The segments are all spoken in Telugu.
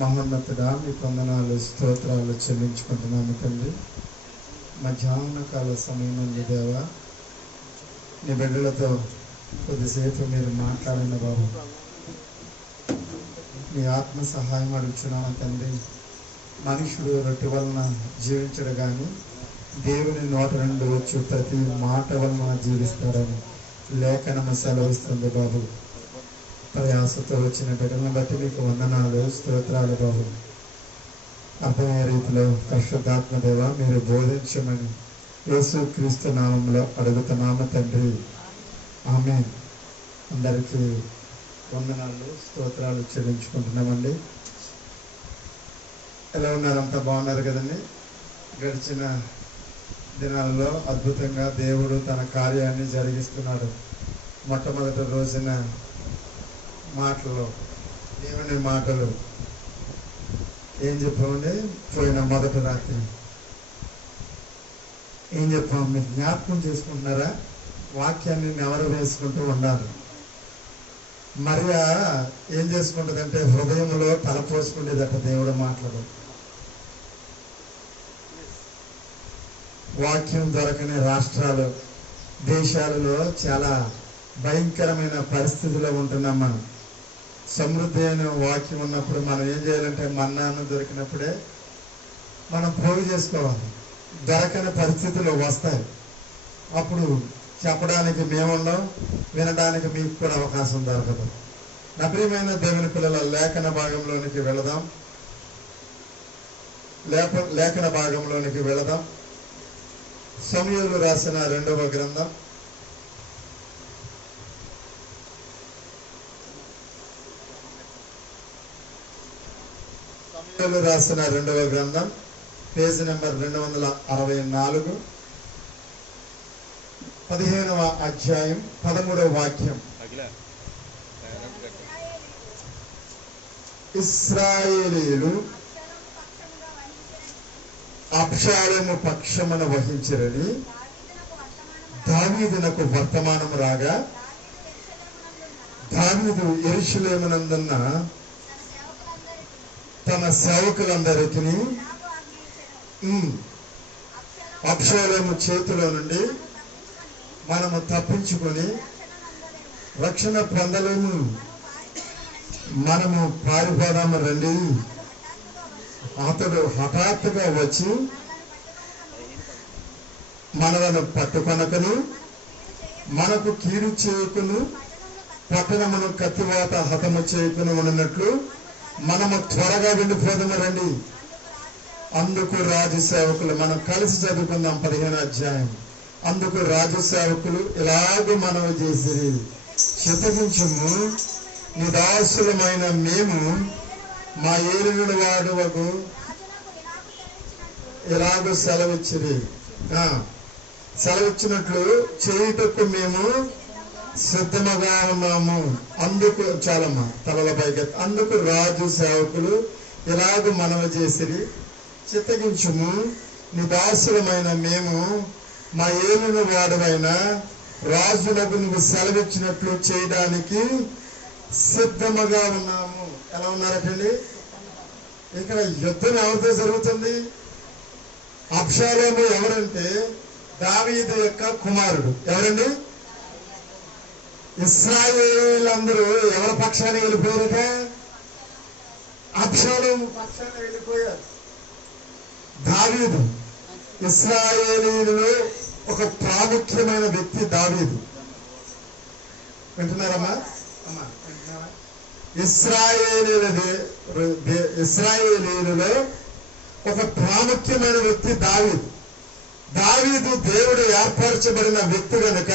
మహోన్నతుడా, మీ వందనాలు స్తోత్రాలు చెల్లించుకుంటున్నాను తండ్రి. మధ్యాహ్న కాల సమయం దేవా, నీ బిడ్డలతో కొద్దిసేపు మీరు మాట్లాడిన బాబు, మీ ఆత్మ సహాయం అడుగుచున్నాను తండ్రి. మనుషుడు రొట్టె వలన జీవించడు కానీ దేవుని నోట నుండి వచ్చు ప్రతి మాట వలన జీవిస్తాడని లేఖనము సెలవిస్తుంది బాబు. ప్రయాసతో వచ్చిన బిడ్డలను బట్టి మీకు వందనాలు స్తోత్రాలు బాబు. అర్థమయ్యే రీతిలో పరిశుద్ధాత్మ దేవ మీరు బోధించమని యేసు క్రీస్తు నామంలో అడుగుతున్నాము తండ్రి, ఆమేన్. అందరికీ వందనాలు స్తోత్రాలు చెల్లించుకుంటున్నామండి. ఎలా ఉన్నారు? అంతా బాగున్నారు కదండి? గడిచిన దినాల్లో అద్భుతంగా దేవుడు తన కార్యాన్ని జరిగిస్తున్నాడు. మొట్టమొదటి రోజున మాటలు, దేవుని మాటలు ఏం చెప్పామండి? పోయిన మొదటి రాత్రి ఏం చెప్పాము? మీకు జ్ఞాపకం చేసుకుంటున్నారా? వాక్యాన్ని నెవరు వేసుకుంటూ ఉండాలి. మరియా ఏం చేసుకుంటుందంటే హృదయంలో తలపోసుకునేదట దేవుడు మాటలు. వాక్యం దొరకని రాష్ట్రాలు, దేశాలలో చాలా భయంకరమైన పరిస్థితిలో ఉంటున్నాం మనం. సమృద్ధి అయిన వాక్యం ఉన్నప్పుడు మనం ఏం చేయాలంటే మన్నాను దొరికినప్పుడే మనం పోగు చేసుకోవాలి. దొరకని పరిస్థితులు వస్తాయి, అప్పుడు చెప్పడానికి మేముండం, వినడానికి మీకు కూడా అవకాశం దొరకదు. నా ప్రియమైన దేవుని పిల్లల లేఖన భాగంలోనికి వెళదాం. లేఖన భాగంలోనికి వెళదాం. సమూయేలు రాసిన 2వ గ్రంథం, సమూయేలు రాసిన 2వ గ్రంథం, పేజీ నెంబర్ 264, 15వ అధ్యాయం 13వ వాక్యం. ఇశ్రాయేలీయులు అబ్షాలోము పక్షమున వహించిరని దావీదునకు వర్తమానం రాగా, దావీదు యెరూషలేమునందున్న తన సేవకులందరికీ అబ్షాలోము చేతిలో నుండి మనము తప్పించుకొని రక్షణ పొందలేము, మనము పారిపోదాము రండి. అతడు హఠాత్తుగా వచ్చి మనలను పట్టుకొనకను మనకు కీడు చేయకును పట్టణమును కత్తివాత హతము చేయకును ఉన్నట్లు మనము త్వరగా వెళ్ళిపోదాము రండి. అందుకు రాజు సేవకులు, మనం కలిసి చదువుకుందాం 15వ అధ్యాయం. అందుకు రాజు సేవకులు ఇలాగ మనవి చేసిరి, చిత్తగించుము, నీ దాసులమైన మేము మా ఏలుగుడు వాడువకు ఇలాగ సెలవిచ్చిరి. సెలవిచ్చినట్లు చేయుటకు మేము సిద్ధముగా ఉన్నాము. అందుకు చాలమ్మా తలల పైకి. అందుకు రాజు సేవకులు ఇలాగ మనవి చేసిరి, చిత్తగించుము, నీ దాసులమైన మేము మా ఏలుగుడు వాడువైన రాజులకు నువ్వు సెలవిచ్చినట్లు చేయడానికి సిద్ధముగా ఉన్నాము. ఎలా ఉన్నారటండి? ఇక్కడ యుద్ధం ఎవరితో జరుగుతుంది? అబ్షాలోము ఎవరంటే దావీదు యొక్క కుమారుడు. ఎవరండి? ఇశ్రాయేలీయులందరూ ఎవరి పక్షాన్ని వెళ్ళిపోయారట? అబ్షాలోము పక్షాన్ని వెళ్ళిపోయారు. దావీదు ఇశ్రాయేలీయులలో ఒక ప్రాముఖ్యమైన వ్యక్తి దావీదు. వింటున్నారమ్మా? ఇశ్రాయేలీయులలో ఒక ప్రాముఖ్యమైన వ్యక్తి దావీదు. దావీదు దేవుడు ఏర్పరచబడిన వ్యక్తి గనుక,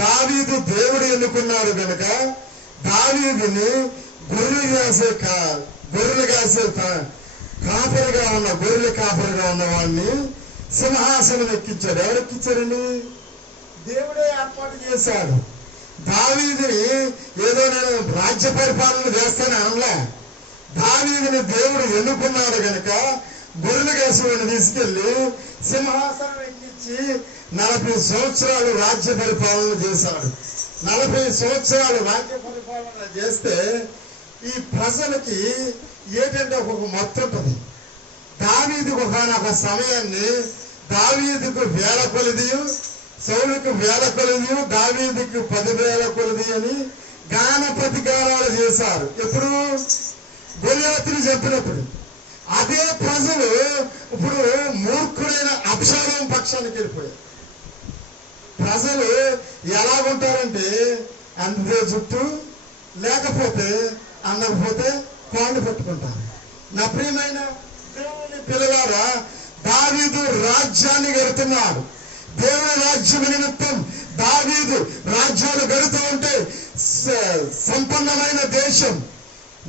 దావీదు దేవుడు ఎన్నుకున్నాడు గనుక, దావీదుని గొర్రెలు కాసే కాపరిగా ఉన్న గొర్రెల కాపరిగా ఉన్న వాడిని సింహాసనం ఎక్కించాడు. ఎవరు ఎక్కించారండి? దేవుడే ఏర్పాటు చేశాడు. దావీదుని ఏదో నేను రాజ్య పరిపాలన చేస్తాను అనలే. దావీదుని దేవుడు ఎన్నుకున్నాడు గనుక గొర్రెల కాసేవాడిని తీసుకెళ్లి సింహాసనం ఎక్కించి 40 సంవత్సరాలు రాజ్య పరిపాలన చేశాడు. 40 సంవత్సరాలు రాజ్య పరిపాలన చేస్తే ఈ ప్రజలకి ఏంటంటే ఒక మొత్తం ఉంటుంది. దావీదుకు ఒకనొక సమయాన్ని దావీదుకు 1000 కొలది, సౌలుకు 1000 కొలది, దావీదుకు 10,000 కొలది అని గాన ప్రతిగానాలు చేశారు. ఎప్పుడు? గొలియాతుని చెప్పినప్పుడు. అదే ప్రజలు ఇప్పుడు మూర్ఖుడైన అబ్షాలోము పక్షానికి వెళ్ళిపోయారు. ప్రజలు ఎలాగుంటారంటే అందే జుట్టు లేకపోతే అందకపోతే కాళ్ళు పట్టుకుంటారు. నా ప్రియమైన దేవుని పిల్లలారా, దావీదు రాజ్యాన్ని గడుతున్నాడు. దేవుని రాజ్యం నిమిత్తం దావీదు రాజ్యాలు గడుతూ ఉంటే సంపన్నమైన దేశం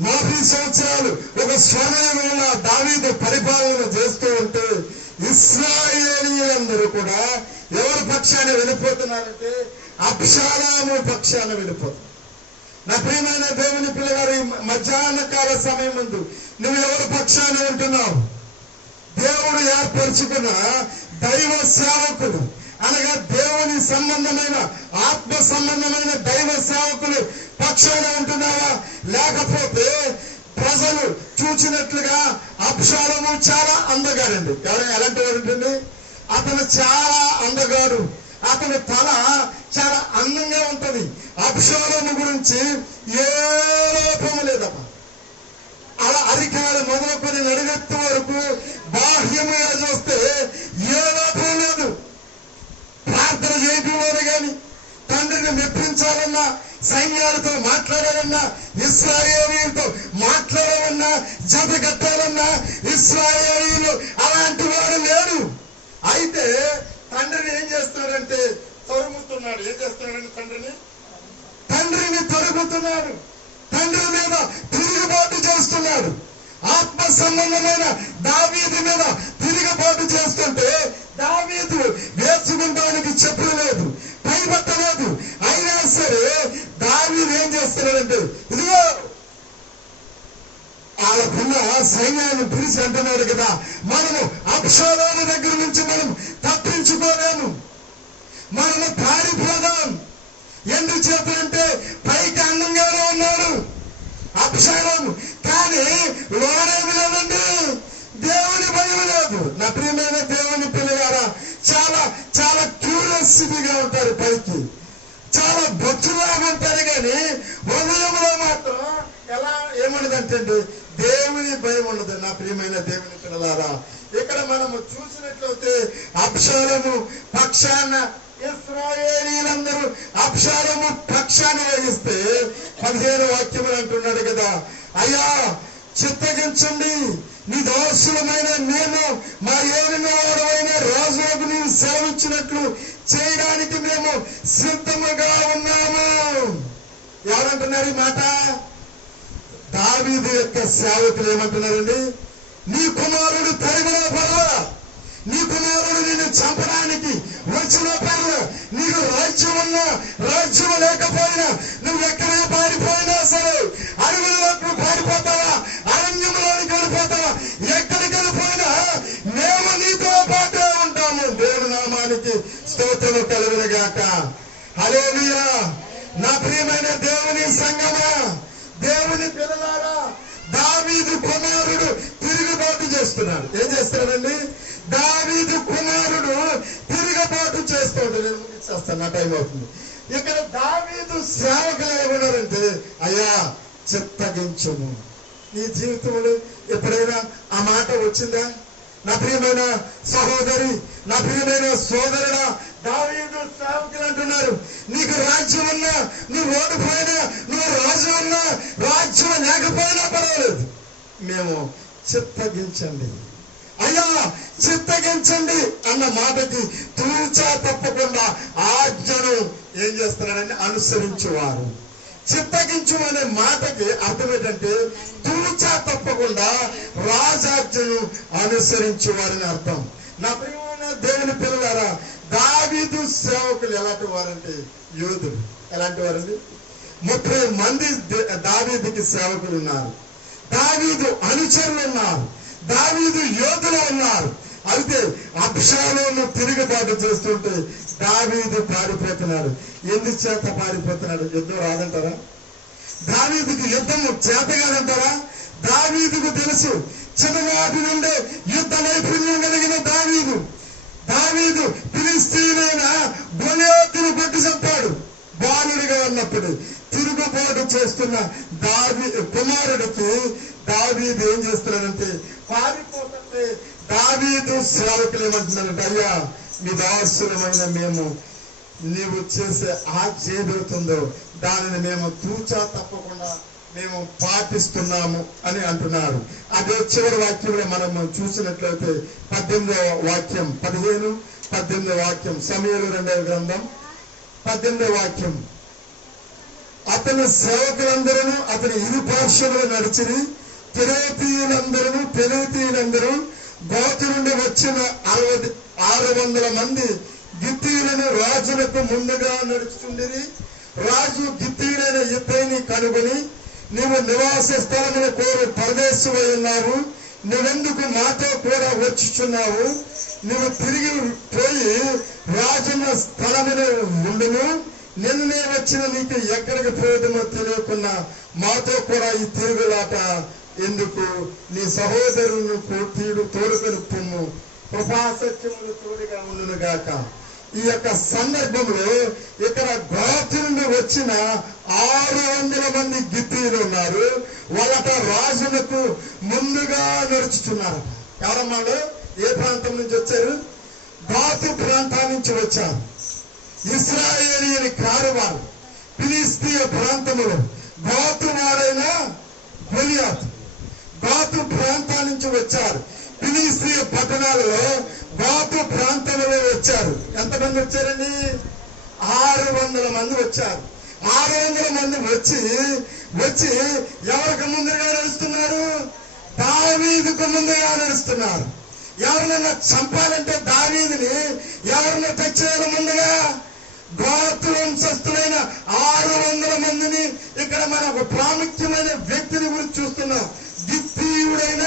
40 సంవత్సరాలు ఒక స్వర్ణయుగంలో దావీదు పరిపాలన చేస్తూ ఉంటే ఇశ్రాయేలీయులందరూ కూడా ఎవరి పక్షాన వెళ్ళిపోతున్నారంటే అబ్షాలోము పక్షాన వెళ్ళిపోతున్నారు. నా ప్రియమైన దేవుని పిల్లగారు, ఈ మధ్యాహ్న కాల సమయం ముందు నువ్వు ఎవరి పక్షాన ఉంటున్నావు? దేవుడు ఏర్పరచుకున్న దైవ సేవకుడు అనగా దేవుని సంబంధమైన ఆత్మ సంబంధమైన దైవ సేవకులు పక్షాన ఉంటున్నావా? లేకపోతే ప్రజలు చూచినట్లుగా అబ్షాలోము చాలా అందగాడండి. ఎవరైనా ఎలాంటి వాడు ఉంటుంది? అతను చాలా అందగాడు, అతని తల చాలా అందంగా ఉంటది. అబ్షాలోము గురించి ఏ లోపము లేదమ్మా. అలా అరికాలు మొదలుకొని నడినెత్తు వరకు బాహ్యముగా చూస్తే ఏ లోపం లేదు. ప్రార్థన చేయటంలోనే గాని, తండ్రిని మెప్పించాలన్నా, సైన్యాలతో మాట్లాడాలన్నా, ఇశ్రాయేలీయులతో మాట్లాడాలన్నా, జత కట్టాలన్నా ఇశ్రాయేలీయులు అలాంటి వాడు లేడు. అయితే తండ్రిని ఏం చేస్తున్నాడంటే తరుముతున్నాడు. ఏం చేస్తున్నాడంటే తండ్రిని తరుగుతున్నాడు. తండ్రి మీద తిరుగుబాటు చేస్తున్నాడు. ఆత్మ సంబంధమైన దావీదు మీద తిరుగుబాటు చేస్తుంటే దావీదు వేసుకుంటానికి చెప్పులు లేదు, పైబట్టలేదు. అయినా సరే దావీదు ఏం చేస్తున్నాడంటే ఇదిగో వాళ్ళకున్న సైన్యాన్ని పిలిచి అంటున్నాడు కదా, మనము అబ్షాలోము దగ్గర నుంచి మనం తప్పించుకోలేము, మనము పారిపోదాం. ఎందుచేతంటే పైకి అందంగానే ఉన్నాడు అబ్షాలోము, కానీ లోనేమి లేదండి, దేవుని భయం లేదు. నా ప్రియమైన దేవుని పిల్లగారా, చాలా చాలా క్యూరియాసిటీగా ఉంటారు, పైకి చాలా బొచ్చులాగా ఉంటారు, కానీ హృదయంలో మాత్రం ఎలా ఏముండదంటే దేవుని భయం ఉండదు. నా ప్రియమైన దేవుని పిల్లలారా, ఇక్కడ మనము చూసినట్లయితే అబ్షాలోము పక్షాన ఇశ్రాయేలీయులందరూ అబ్షాలోము పక్షాన్ని వహిస్తే 15వ వాక్యములు అంటున్నాడు కదా, అయ్యా చిత్తగించండి, నీ దాసులమైన మేము మా ఏలిన వాడైన రాజులకు నీవు సేవించినట్లు చేయడానికి మేము సిద్ధముగా ఉన్నాము. ఎవరంటున్నారు ఈ మాట? దావీదు యొక్క సేవకులు ఏమంటున్నారండి? నీ కుమారుడు తరిమిన పర్వ, నీ కుమారుడు నిన్ను చంపడానికి వచ్చిన పర్వ, నీకు రాజ్యం ఉన్నా రాజ్యం లేకపోయినా, నువ్వు ఎక్కడికి పారిపోయినా సరే, అడవుల్లోకి పారిపోతావా, అరణ్యంలోనికి వెళ్ళిపోతావా, ఎక్కడికి వెళ్ళిపోయినా మేము నీతో పాటే ఉంటాము. దేవుని నామానికి స్తోత్రము కలుగునుగాక. హల్లెలూయా. నా ప్రియమైన దేవుని సంగమా, దేవుని పిల్లలారా, దావీదు కుమారుడు తిరుగుబాటు చేస్తున్నాడు. ఏం చేస్తున్నాడండి? దావీదు కుమారుడు తిరుగుబాటు చేస్తాడు. నేను ముగిస్తాను, నా టైం అవుతుంది. ఇక్కడ దావీదు సేవకులు ఏమన్నారంటే, అయ్యా చిత్తగించుము. నీ జీవితంలో ఎప్పుడైనా ఆ మాట వచ్చిందా? నా ప్రియమైన సహోదరి, నా ప్రియమైన సోదరుడా, దావీదు సేవకులు అంటున్నారు, నీకు రాజ్యం ఉన్నా, నువ్వు ఓడిపోయినా, నువ్వు రాజు ఉన్నా, రాజ్యం లేకపోయినా పర్వాలేదు, మేము చిత్తగించండి, అయ్యా చిత్తగించండి అన్న మాటకి తూచా తప్పకుండా ఆజ్ఞను ఏం చేస్తున్నారని అనుసరించేవారు. చిత్తగించు అనే మాటకి అర్థం ఏంటంటే తూచా తప్పకుండా రాజాజ్ఞను అనుసరించేవారని అర్థం. నా ప్రియమైన దేవుని పిల్లలారా, దావీదు సేవకులు ఎలాంటి వారంటే యోధులు. ఎలాంటి వారండి? 30 మంది దావీదుకి సేవకులు ఉన్నారు, దావీదు అనుచరులు ఉన్నారు, దావీదు యోధులు ఉన్నారు. అయితే అబ్షాలోము తిరుగుబాటు చేస్తుంటే దావీదు పారిపోతున్నాడు. ఎందుచేత పారిపోతున్నాడు? యుద్ధం రాదంటారా? దావీదుకు యుద్ధం చేత కాదంటారా? దావీదుకు తెలుసు, చిన్ననాటి నుండే యుద్ధ నైపుణ్యం కలిగిన దావీదు ఫిలిష్తీయులైన గొలియాతును కొట్టి చంపాడు. బాలుడిగా ఉన్నప్పుడు తిరుగుబాటు చేస్తున్న కుమారుడికి దావీదు ఏం చేస్తున్నాడంటే పారిపోతుంటే దావీదు సేవకులు ఏమంటున్నారంటే, అయ్యా మీ దాసులమైన మేము నీవు చేసే ఆజ్ఞ ఏదవుతుందో దానిని మేము తూచా తప్పకుండా మేము పాటిస్తున్నాము అని అంటున్నారు. అదే చివరి వాక్యంలో మనం చూసినట్లయితే 18వ వాక్యం 18వ వాక్యం సమూయేలు 2వ గ్రంథం 18వ వాక్యం. అతని సేవకులందరూ అతని ఇరు పార్శ్వములు నడిచిరి. పెలేతీయులందరూ గోతు నుండి వచ్చిన 600 మంది గిత్తీయులను రాజులకు ముందుగా నడుచుచుండిరి. రాజు గిత్తీయులైన ఇత్తయిని కనుగొని, నీవు నివాస స్థలమును కోరు పరదేశమై ఉన్నావు, నువ్వెందుకు మాతో కూడా వచ్చుచున్నావు? నువ్వు తిరిగి పోయి రాజున్న స్థలమును ఉండును. నిన్నే వచ్చిన నీకు ఎక్కడికి పోయేదమో తెలియకున్నా మాతో కూడా ఈ తిరుగులాట ఎందుకు? నీ సహోదరులను తోడుకొని పొమ్ము, కృపాసత్యములు తోడుగా ఉండును గాక. ఈ యొక్క సందర్భంలో ఇక్కడ గోతు నుండి వచ్చిన 600 మంది గిత్తీయులు ఉన్నారు. వాళ్ళట రాజులకు ముందుగా నడుచుతున్నారు. ఎవరమ్మాడు? ఏ ప్రాంతం నుంచి వచ్చారు? గోతు ప్రాంతం నుంచి వచ్చారు. ఇశ్రాయేలీయుని కారువారు ఫిలిష్తీయ ప్రాంతములో గోతు వాడైన గొలియాతు గోతు ప్రాంతం నుంచి వచ్చారు. ఫిలిష్తీయ పట్టణాలలో గోతు ప్రాంతంలో వచ్చారు. ఎంతమంది వచ్చారండి? 600 మంది వచ్చారు. 600 మంది వచ్చి ఎవరికి ముందుగా నడుస్తున్నారు? దావీదుకు ముందుగా నడుస్తున్నారు. ఎవరినైనా చంపాలంటే దావీదుని ఎవరిని తెచ్చేయాలి ముందుగా? గోతు వంశస్థులైన 600 మందిని. ఇక్కడ మనం ఒక ప్రాముఖ్యమైన వ్యక్తిని గురించి చూస్తున్నాం. గిత్తీయుడైన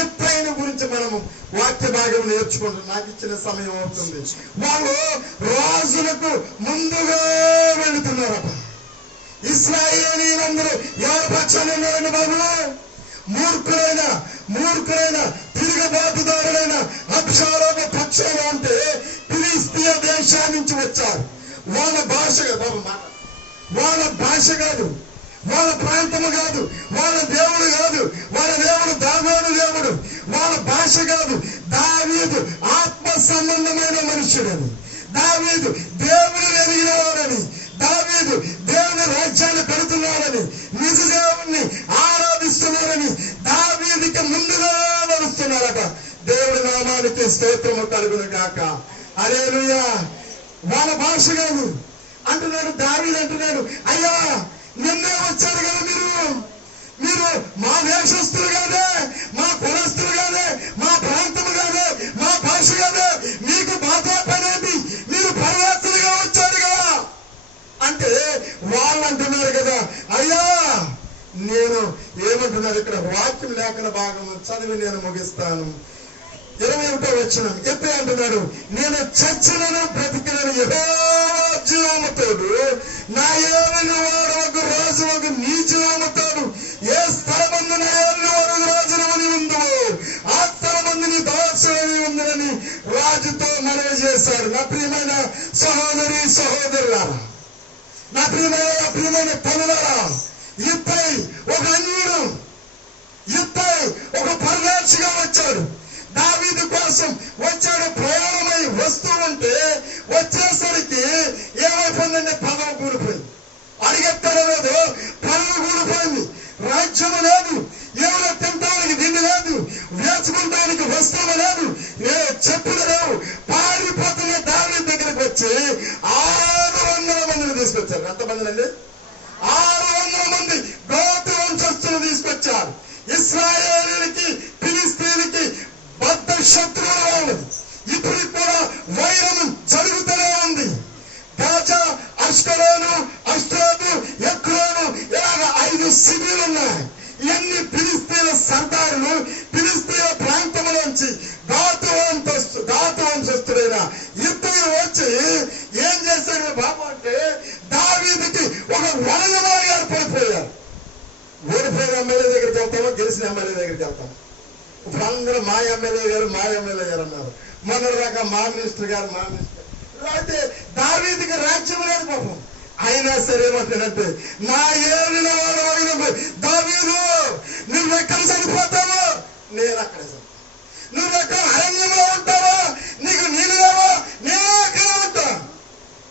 ఇత్తయిన గురించి మనము వాక్య భాగం నేర్చుకుంటాం. నాకు ఇచ్చిన సమయం అవుతుంది. వాళ్ళు రాజులకు ముందుగా వెళుతున్నారట. ఇశ్రాయేలీయులందరూ ఎవరి పక్షాన్ని ఉన్నారండి బాబు? మూర్ఖులైన తిరుగుబాటుదారులైన అబ్షాలోము పక్షంలో ఉంటే ఫిలిష్తీయ దేశాన్ని నుంచి వచ్చారు. వాళ్ళ భాష కాదు, వాళ్ళ ప్రాంతము కాదు, వాళ్ళ దేవుడు కాదు, వాళ్ళ దేవుడు దావీదు దేవుడు. వాళ్ళ భాష కాదు. దావీదు ఆత్మ సంబంధమైన మనుష్యుడని, దావీదు దేవుడు ఎదిగిన వాడని, దావీదు దేవుని రాజ్యాన్ని పెడుతున్నాడని, నిజ దేవుణ్ణి ఆరాధిస్తున్నారని దావీదుకి ముందుగా నడుస్తున్నారట. దేవుడి నామానికి స్తోత్రము కలుగును గాక. హల్లెలూయా. వాళ్ళ భాష కాదు అంటున్నాడు. దావీదు అంటున్నాడు, అయ్యా నిన్నే వచ్చారు కదా మీరు మా దేశస్తులు కాదే, మా కులస్తులు కాదే, మా ప్రాంతము కాదే, మా భాష కాదే, మీకు మాతో పనేది, మీరు పరదేశులుగా వచ్చారు కదా అంటే వాళ్ళు అంటున్నారు కదా. అయ్యా నేను ఏమంటున్నారు ఇక్కడ? వాక్యం లేఖన భాగం చదివి నేను ముగిస్తాను. 21వ వచనం ఎప్పుడే అంటున్నాడు, నేను చచ్చినను బ్రతికినను యెహోవా జీవముతోడు, నా ఏలిన వాడు ఒక రాజు ఒక నీ జీవముతోడు. ఏ స్థలమందు నా ఏలిన వాడు రాజునని ఉందో ఆ స్థలమందు నీ దాసుని ఉందని రాజుతో మనవి చేశారు. నా ప్రియమైన సహోదరులారా, నా ప్రియమైన తల్లులారా, ఇత్తయి ఒక అన్యుడు, ఇత్తయి ఒక పరదేశిగా వచ్చాడు. దావీదు కోసం వచ్చాడు. ప్రయాణమై వస్తూ ఉంటే వచ్చేసరికి ఏమైపోయిందంటే పదవి కూలిపోయింది. అడిగెత్తడం లేదు, పనులు కూలిపోయింది. రాజ్యము లేదు, ఎవరో తినడానికి తిండి లేదు, వేసుకుంటానికి వస్త్రము లేదు, చెప్పులు లేవు. పారిపోతున్న దావీదు దగ్గరికి వచ్చి 600 మందిని తీసుకొచ్చారు. ఎంతమంది అండి? 600 మంది గోతు వంశస్థులు తీసుకొచ్చారు. ఇశ్రాయేలీయులకి ఫిలిష్తీయులకి బద్ద శత్రువులు. ఇప్పుడు కూడా వైరం జరుగుతూనే ఉంది. గాజా, అష్కలోను, అష్డోదు, ఎక్రోను ఇలాగ 5 శిబిరాలు ఉన్నాయి. ఇవన్నీ ఫిలిష్తీయుల సర్దారులు ఫిలిష్తీయుల ప్రాంతం నుంచి గాతు వంశస్థుడైన ఇత్తయి వచ్చి గెలిచిన ఎమ్మెల్యే దగ్గరికి వెళ్తాం. ఇప్పుడు అందరూ మా ఎమ్మెల్యే గారు అన్నారు. మొన్న దాకా మా మినిస్టర్ గారు అయితే దావీదుకి రాజ్యం లేదు పాపం. అయినా సరే ఏమంటాడంటే, నా ఏలిన వాడు దావీదు, నువ్వు ఎక్కడ చనిపోతావో నేను అక్కడే చనిపోతాను. నువ్వు ఎక్కడ అరణ్యంలో ఉంటావో, నీకు నీళ్ళు లేవో, నేను అక్కడే ఉంటాను.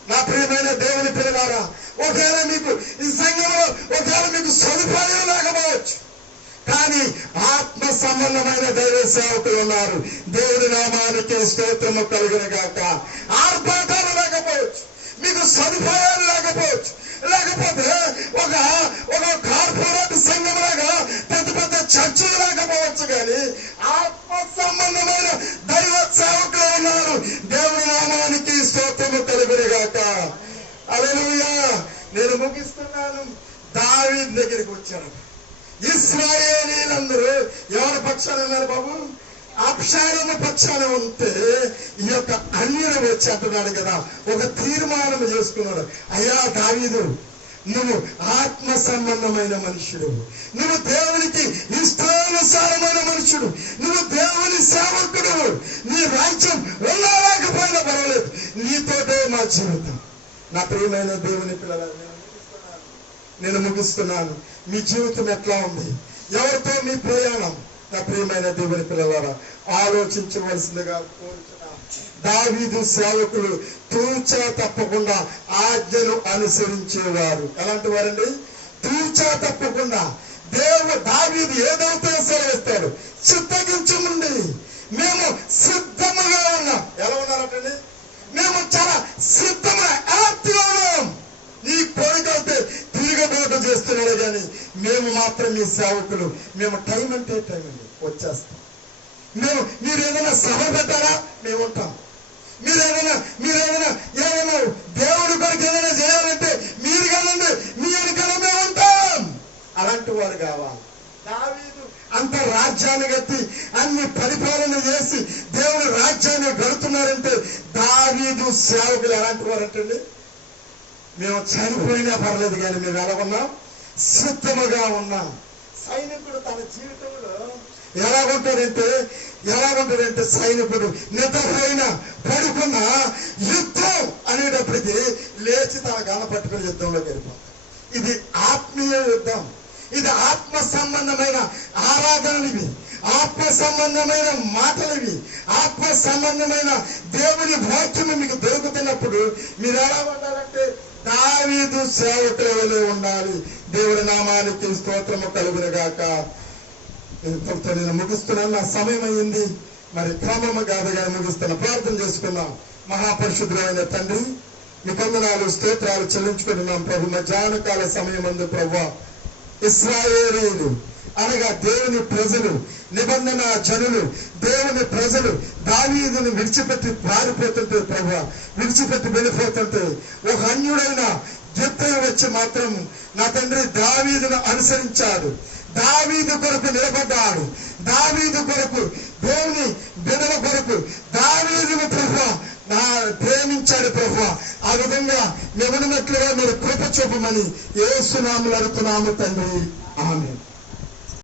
నా ప్రియమైన దేవుని పిల్లలారా, ఒకవేళ మీకు ఈ సంఘంలో ఒకవేళ మీకు సదుపాయం లేకపోవచ్చు, కానీ ఆత్మ సంబంధమైన దైవ సేవకులు ఉన్నారు. దేవుడి నామానికి స్తోత్రము కలుగును గాక. ఆర్భాటాలు లేకపోవచ్చు, మీకు సదుపాయాలు లేకపోవచ్చు, లేకపోతే ఒక కార్పొరేట్ సంఘం లాగా పెద్ద పెద్ద చర్చలు లేకపోవచ్చు, కానీ ఆత్మ సంబంధమైన దైవ సేవకులు ఉన్నారు. దేవుడి నామానికి స్తోత్రము కలుగును గాక. హల్లెలూయా. నేను ముగిస్తున్నాను. దావీదు దగ్గరికి వచ్చాడు. ఇశ్రాయేలీలందరూ ఎవరి పక్షాన ఉన్నారు బాబు? అబ్షాలోము పక్షాన ఉంటే ఈ యొక్క అన్యుడు వచ్చి అంటున్నాడు కదా, ఒక తీర్మానం చేసుకున్నాడు. అయ్యా దావీదు, నువ్వు ఆత్మ సంబంధమైన మనుషుడు, నువ్వు దేవునికి ఇష్టానుసారమైన మనుషుడు, నువ్వు దేవుని సేవకుడు. నీ రాజ్యం ఉండలేకపోయినా పర్వాలేదు, నీతోటే మా జీవితం. నా ప్రియమైన దేవుని పిల్లలు, నేను ముగిస్తున్నాను. మీ జీవితం ఎట్లా ఉంది? ఎవరితో మీ ప్రయాణం? నా ప్రియమైన దేవుని పిల్లలారా, ఆలోచించవలసిందిగా కోరుచున్నాను. దావీదు సేవకులు తూచా తప్పకుండా ఆజ్ఞను అనుసరించేవారు. ఎలాంటి వారండి? తూచా తప్పకుండా దావీదు ఏదైతే సెలవిస్తాడు, చిత్తగించమండి, మేము సిద్ధముగా ఉన్నాం. ఎలా ఉన్నారంటండి? మేము చాలా సిద్ధంగా యాక్టివ్గా ఉన్నాం. నీ కోరికైతే తిరగబోటు చేస్తున్నాడు, కానీ మేము మాత్రం మీ సేవకులు, మేము టైం అంటే టైం అండి వచ్చేస్తాం. మీరు ఏదైనా సభ పెట్టారా, మేము ఉంటాం. మీరేదైనా దేవుడి కొరకు ఏదైనా చేయాలంటే మీరు కదండి, మీ వెనకాల మేము ఉంటాం. అలాంటి వారు కావాలి. దావీదు అంత రాజ్యాన్ని కట్టి అన్ని పరిపాలన చేసి దేవుడి రాజ్యాన్ని గడుతున్నారంటే దావీదు సేవకులు ఎలాంటి వారు అంటండి? మేము చనిపోయినా పర్లేదు, కానీ మేము ఎలా ఉన్నాం? సిద్ధముగా ఉన్నాం. సైనికుడు తన జీవితంలో ఎలాగుంటాడంటే సైనికుడు నిద్రపోయినా పడుకున్నా యుద్ధం అనేటప్పటికీ లేచి తన గన పట్టుకుని యుద్ధంలోకి వెళ్ళిపోతాడు. ఇది ఆత్మీయ యుద్ధం. ఇది ఆత్మ సంబంధమైన ఆరాధనలివి, ఆత్మ సంబంధమైన మాటలివి, ఆత్మ సంబంధమైన దేవుని వాక్యము మీకు దొరుకుతున్నప్పుడు మీరు ఎలా ఉండాలంటే దావీదు సేవకుల వలె ఉండాలి. దేవుడి నామానికి స్తోత్రము కలుగును గాక. నేను ముగిస్తున్నాను. నా సమయం అయింది. మరి క్రమము కాదుగా ముగిస్తున్నా. ప్రార్థన చేసుకున్నాం. మహాపరిశుద్ధులైన తండ్రి, మీ వందనాలు స్తోత్రాలు చెల్లించుకుంటున్నాం ప్రభు. మధ్యాహ్న కాల సమయం అందు ప్రభు, ఇశ్రాయేలీయులు అనగా దేవుని ప్రజలు, నిబంధన జనులు, దేవుని ప్రజలు దావీదును విడిచిపెట్టి పారిపోతుంటే ప్రభు, విడిచిపెట్టి వెళ్ళిపోతుంటే ఒక అన్యుడైన గిత్తయి వచ్చి మాత్రం నా తండ్రి దావీదును అనుసరించాడు. దావీదు కొరకు నిలబడ్డాడు. దావీదు కొరకు, దేవుని బిడ్డల కొరకు దావీదును ప్రభు ప్రేమించాడు ప్రభు. ఆ విధంగా మేమున్నట్లుగా మీరు కృప చూపమని యేసు నామములో అడుగుతున్నాము తండ్రి.